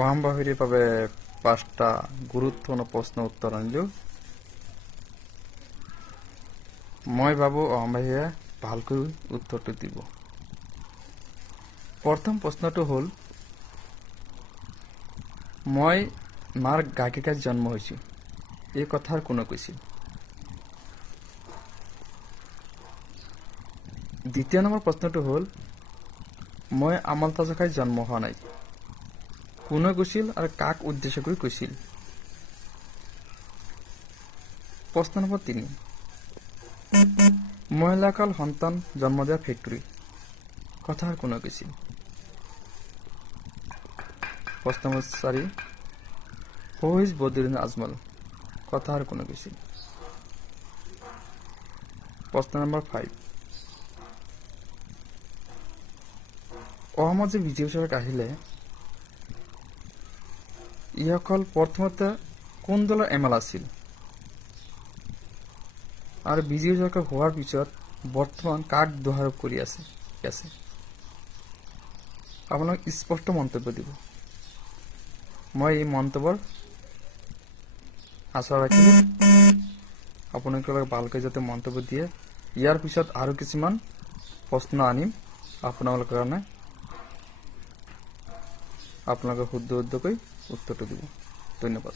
অহম্বাহীৰ বাবে 5টা গুৰুত্বপূৰ্ণ প্ৰশ্ন উত্তৰ আনিলো। মই ভাবো অহম্বাহীয়ে ভালকৈ উত্তৰটো দিব। প্ৰথম প্ৰশ্নটো হ'ল, মই মাৰ গাখীৰত জন্ম হৈছো, এই কথাৰ কোনে কৈছিল? দ্বিতীয় নম্বৰ প্ৰশ্নটো হ'ল, মই আমল তাজা খাই জন্ম হোৱা নাই, কোনে কৈছিল আৰু কাক উদ্দেশ্য কৰি কৈছিল? প্ৰশ্ন নম্বৰ 3, মহিলাসকল সন্তান জন্ম দিয়া ফেক্টৰী, কথাৰ কোনে কৈছিল? প্ৰশ্ন নম্বৰ 4, ফৈজ বদৰুদ্দিন আজমল, কথাৰ কোনে কৈছিল? প্ৰশ্ন নম্বৰ 5, অসমত যে বিজেপি চৰকাৰ আহিলে, ইসকল প্ৰথমতে কোন দলৰ MLA আছিল আৰু বিজেপি চৰকাৰ হোৱাৰ পিছত বৰ্তমান কাক দোষাৰোপ কৰি আছে? আপোনালোক স্পষ্ট মন্তব্য দিব। মই এই মন্তব্যৰ আশা ৰাখিলো আপোনালোকে ভালকৈ যাতে মন্তব্য দিয়ে। ইয়াৰ পিছত আৰু কিছুমান প্ৰশ্ন আনিম আপোনালোকৰ কাৰণে, আপোনালোকে শুদ্ধকৈ উত্তৰটো দিব। ধন্যবাদ।